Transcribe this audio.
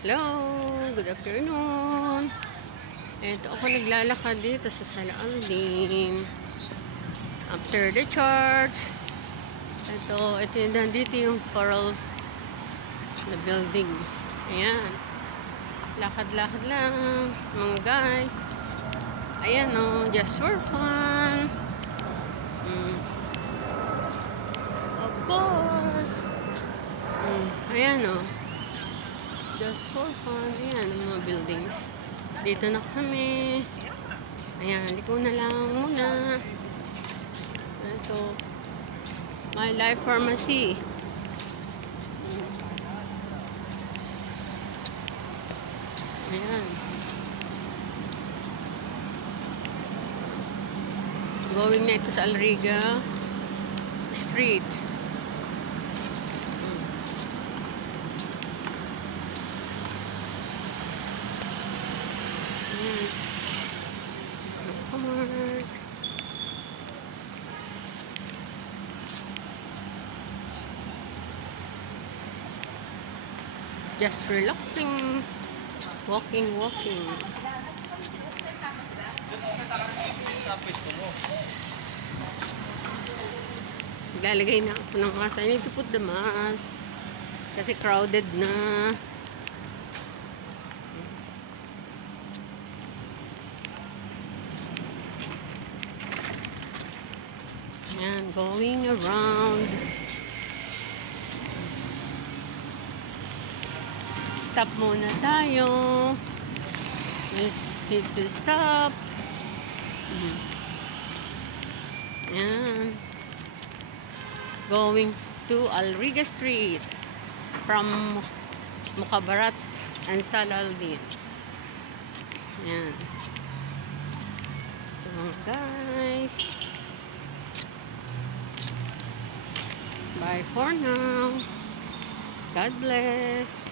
Hello, good afternoon. Ito ako naglalakad dito sa Salaaldin. After the church. Ito yung nandito yung coral na building. Ayan. Lakad-lakad lang, mga guys. Ayan o, just for fun. Of course. Ayan o. Just for fun. Ayan ang mga buildings. Dito na kami. Ayan, liko na lang muna. Ito. My Life Pharmacy. Ayan. Going na ito sa Alriga Street. Alphamart. Just relaxing. Walking. Lalagay na ako ng mask. I need to put the mask. Kasi crowded na. Yan, going around. Stop muna tayo. Let's hit the stop. Yan. Going to Alriga Street from Mukabarat and Salaaldin. Yan. So guys, bye for now. God bless.